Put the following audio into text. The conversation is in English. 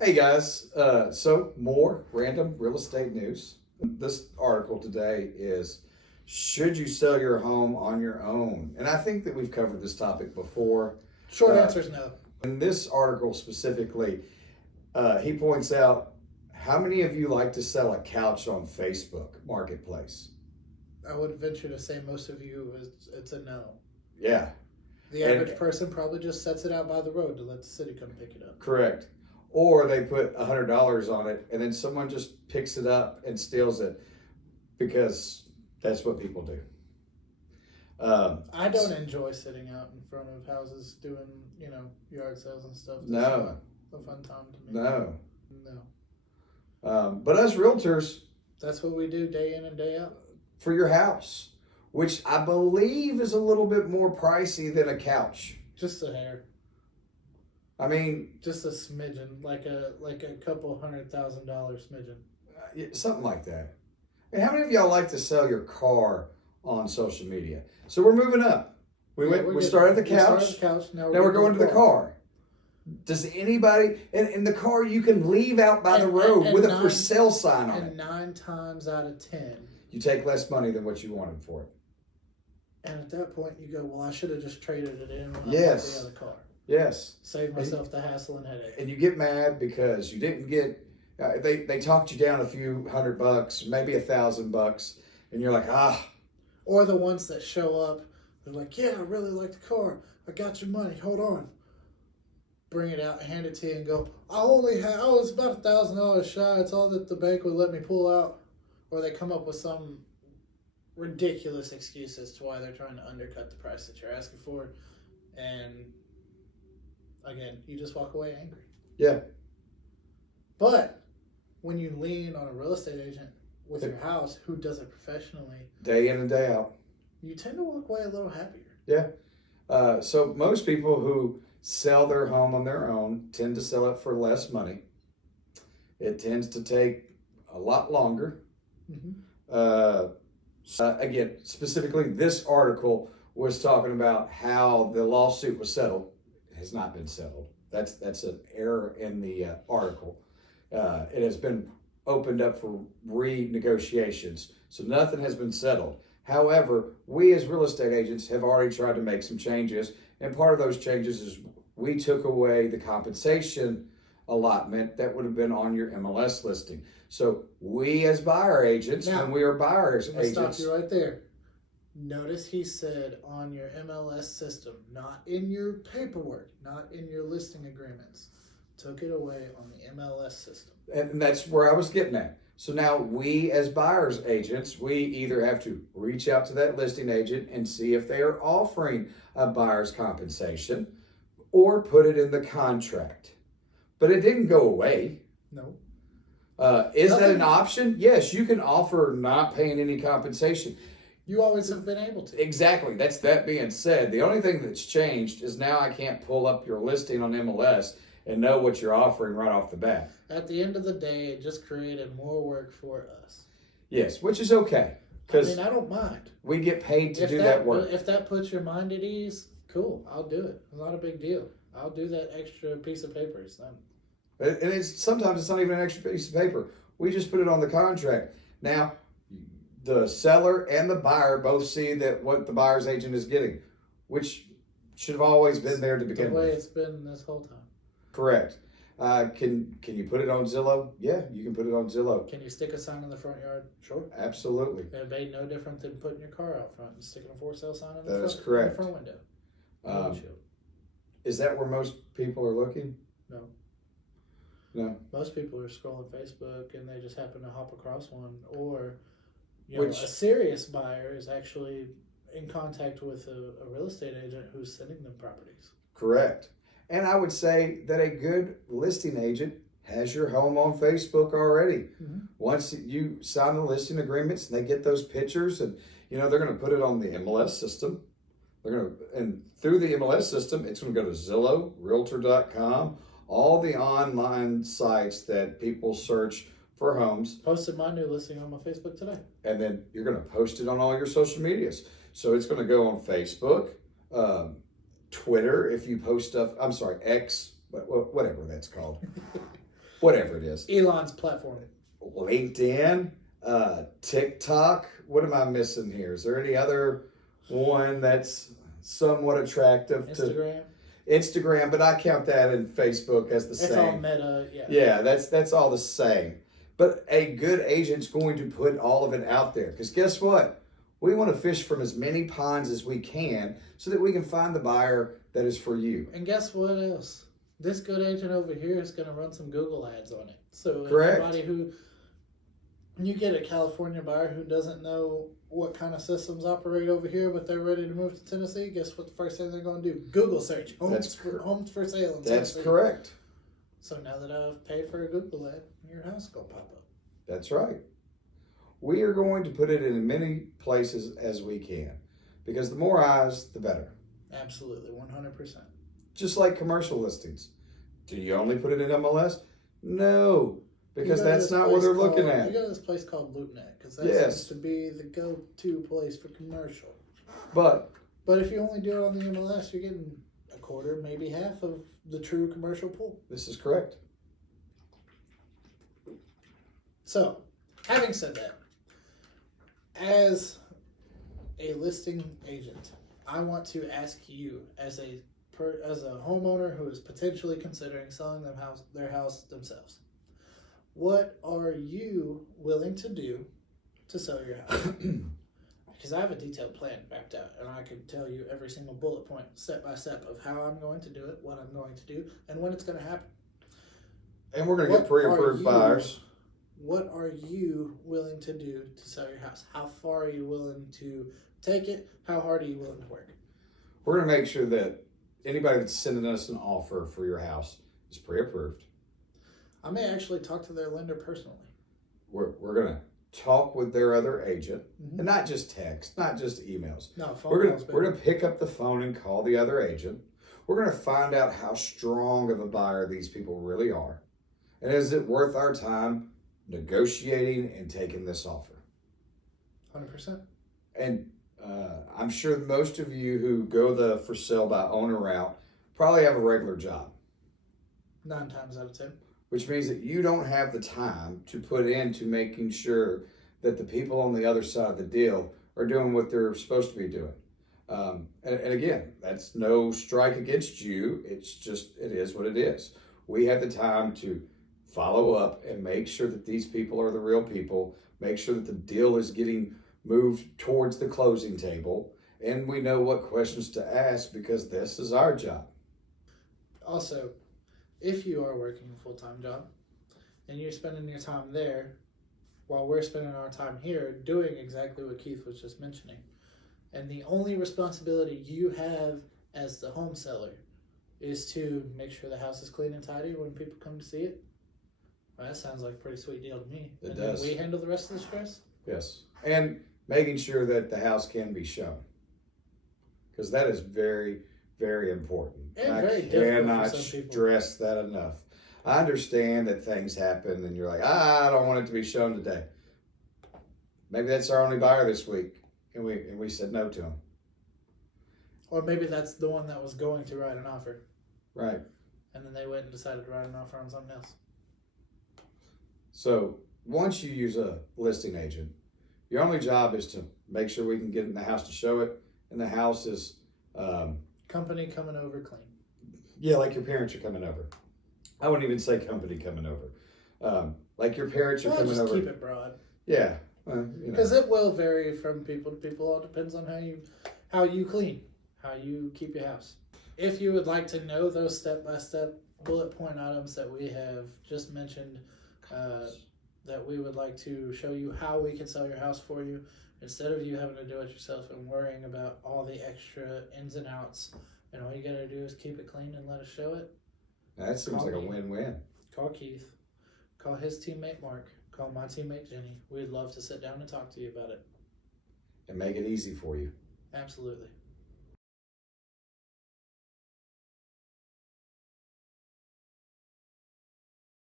Hey guys, so more random real estate news. This article today is, should you sell your home on your own? And I think that we've covered this topic before. Short answer is no. In this article specifically, he points out, how many of you like to sell a couch on Facebook Marketplace? I would venture to say most of you, it's a no. Yeah. The average person probably just sets it out by the road to let the city come pick it up. Correct. Or they put $100 on it and then someone just picks it up and steals it because that's what people do. I don't enjoy sitting out in front of houses doing, yard sales and stuff. That's No. not a fun time to me. No. No. But us realtors, That's what we do day in and day out. for your house, which I believe is a little bit more pricey than a couch. Just a hair. I mean, Just a smidgen, like a couple $100,000 smidgen. something like that. And how many of y'all like to sell your car on social media? So we're moving up. We started at the couch. Now we're going to the car. Does anybody, and the car you can leave out by the road with a for sale sign on it. And 9 times out of 10. You take less money than what you wanted for it. And at that point you go, well, I should have just traded it in when I bought Yes. the other car. Yes. Save myself the hassle and headache. And you get mad because you didn't get, they talked you down a few $100, maybe $1,000, and you're like, Or the ones that show up, they're like, yeah, I really like the car. I got your money. Hold on. Bring it out, hand it to you, and go, it's about $1,000 shy. It's all that the bank would let me pull out. Or they come up with some ridiculous excuse as to why they're trying to undercut the price that you're asking for. And again, you just walk away angry. Yeah. But when you lean on a real estate agent with your house who does it professionally, Day in and day out. you tend to walk away a little happier. Yeah. So most people who sell their home on their own tend to sell it for less money. It tends to take a lot longer. Mm-hmm. Again, specifically, this article was talking about how the lawsuit was settled. It has not been settled. That's an error in the article. It has been opened up for renegotiations, so nothing has been settled. However, we as real estate agents have already tried to make some changes, and part of those changes is we took away the compensation allotment that would have been on your MLS listing. So we as buyer agents, when we are buyers agents. Stop you right there. Notice he said on your MLS system, not in your paperwork, not in your listing agreements. Took it away on the MLS system. And that's where I was getting at. So now we as buyers agents, we either have to reach out to that listing agent and see if they are offering a buyer's compensation or put it in the contract. But it didn't go away. No. Is that an option? Yes, you can offer not paying any compensation. You always have been able to. Exactly. That being said, the only thing that's changed is now I can't pull up your listing on MLS and know what you're offering right off the bat. At the end of the day, it just created more work for us. Yes, which is okay. Because I don't mind. We get paid to do that work. If that puts your mind at ease, cool. I'll do it. It's not a big deal. I'll do that extra piece of paper. And sometimes it's not even an extra piece of paper. We just put it on the contract. Now, the seller and the buyer both see that what the buyer's agent is getting, which should have always been there to begin with. The way it's been this whole time. Correct. Can you put it on Zillow? Yeah, you can put it on Zillow. Can you stick a sign in the front yard? Sure. Absolutely. It made no different than putting your car out front and sticking a for sale sign in That the is correct. front window. Is that where most people are looking? No. No. Most people are scrolling Facebook and they just happen to hop across one. Or, a serious buyer is actually in contact with a real estate agent who's sending them properties. Correct. And I would say that a good listing agent has your home on Facebook already. Mm-hmm. Once you sign the listing agreements and they get those pictures and, they're going to put it on the MLS system. And through the MLS system, it's going to go to Zillow, Realtor.com, all the online sites that people search for homes. Posted my new listing on my Facebook today. And then you're going to post it on all your social medias. So it's going to go on Facebook, Twitter, if you post stuff, X, whatever that's called. whatever it is. Elon's platform. LinkedIn, TikTok. What am I missing here? Is there any other one that's somewhat attractive? Instagram. Instagram, but I count that in Facebook as the same. It's all meta, yeah. Yeah, that's all the same. But a good agent's going to put all of it out there. Because guess what? We want to fish from as many ponds as we can so that we can find the buyer that is for you. And guess what else? This good agent over here is going to run some Google ads on it. So Correct. Anybody who, you get a California buyer who doesn't know what kind of systems operate over here, but they're ready to move to Tennessee, guess what the first thing they're going to do? Google search. Homes for sale in That's Tennessee. correct. So now that I've paid for a Google ad, your house is going to pop up. That's right. We are going to put it in as many places as we can. Because the more eyes, the better. Absolutely, 100%. Just like commercial listings. Do you only put it in MLS? No, because that's not what they're looking at. You go to this place called LoopNet, because that seems to be the go-to place for commercial. But if you only do it on the MLS, you're getting a quarter, maybe half of the true commercial pool. this is correct. So, having said that, as a listing agent, I want to ask you, as a homeowner who is potentially considering selling their house themselves, what are you willing to do to sell your house? Because I have a detailed plan mapped out, and I can tell you every single bullet point, step by step, of how I'm going to do it, what I'm going to do, and when it's going to happen. And we're going to get pre-approved buyers. What are you willing to do to sell your house? How far are you willing to take it? How hard are you willing to work? We're going to make sure that anybody that's sending us an offer for your house is pre-approved. I may actually talk to their lender personally. We're going to talk with their other agent, and not just text, not just emails. No, We're going to pick up the phone and call the other agent. We're going to find out how strong of a buyer these people really are. And is it worth our time negotiating and taking this offer? 100%. And I'm sure most of you who go the for sale by owner route probably have a regular job. 9 times out of 10. Which means that you don't have the time to put into making sure that the people on the other side of the deal are doing what they're supposed to be doing. And again, that's no strike against you. It's just, it is what it is. We have the time to follow up and make sure that these people are the real people, make sure that the deal is getting moved towards the closing table, and we know what questions to ask because this is our job. Also, if you are working a full-time job and you're spending your time there while we're spending our time here doing exactly what Keith was just mentioning, and the only responsibility you have as the home seller is to make sure the house is clean and tidy when people come to see it, well, that sounds like a pretty sweet deal to me. It and does. Then we handle the rest of the stress? Yes. And making sure that the house can be shown. Because that is very, very important. And I very difficult cannot for some people. stress that enough. I understand that things happen and you're like, I don't want it to be shown today. Maybe that's our only buyer this week. And we said no to him. Or maybe that's the one that was going to write an offer. Right. And then they went and decided to write an offer on something else. So once you use a listing agent, your only job is to make sure we can get in the house to show it. And the house is... company coming over clean. Yeah, like your parents are coming over. I wouldn't even say company coming over. Like your parents are coming just over. Keep it broad. Yeah. Because it will vary from people to people. All depends on how you clean, how you keep your house. If you would like to know those step-by-step bullet point items that we have just mentioned, that we would like to show you how we can sell your house for you, instead of you having to do it yourself and worrying about all the extra ins and outs, and all you got to do is keep it clean and let us show it. That seems like a win-win. Call Keith. Call his teammate Mark. Call my teammate Jenny. We'd love to sit down and talk to you about it. And make it easy for you. Absolutely.